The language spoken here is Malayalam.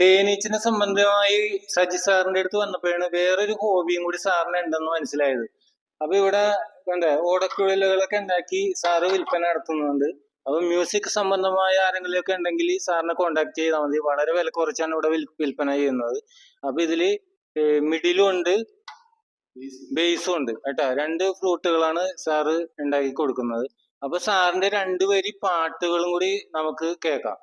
തേനീച്ചിനെ സംബന്ധമായി സജി സാറിന്റെ അടുത്ത് വന്നപ്പോഴാണ് വേറൊരു ഹോബിയും കൂടി സാറിന് ഉണ്ടെന്ന് മനസ്സിലായത്. അപ്പൊ ഇവിടെ എന്താ ഓടക്കുഴലുകളൊക്കെ ഉണ്ടാക്കി സാറ് വിൽപ്പന നടത്തുന്നുണ്ട്. അപ്പൊ മ്യൂസിക് സംബന്ധമായ ആരെങ്കിലും ഒക്കെ ഉണ്ടെങ്കിൽ സാറിനെ കോണ്ടാക്ട് ചെയ്താൽ മതി. വളരെ വില കുറച്ചാണ് ഇവിടെ വിൽപ്പന ചെയ്യുന്നത്. അപ്പൊ ഇതില് മിഡിലും ഉണ്ട്, ബേസും ഉണ്ട് കേട്ടാ. 2 ഫ്ലൂട്ടുകളാണ് സാറ് ഉണ്ടാക്കി കൊടുക്കുന്നത്. അപ്പൊ സാറിന്റെ 2 വരി പാട്ടുകളും കൂടി നമുക്ക് കേൾക്കാം.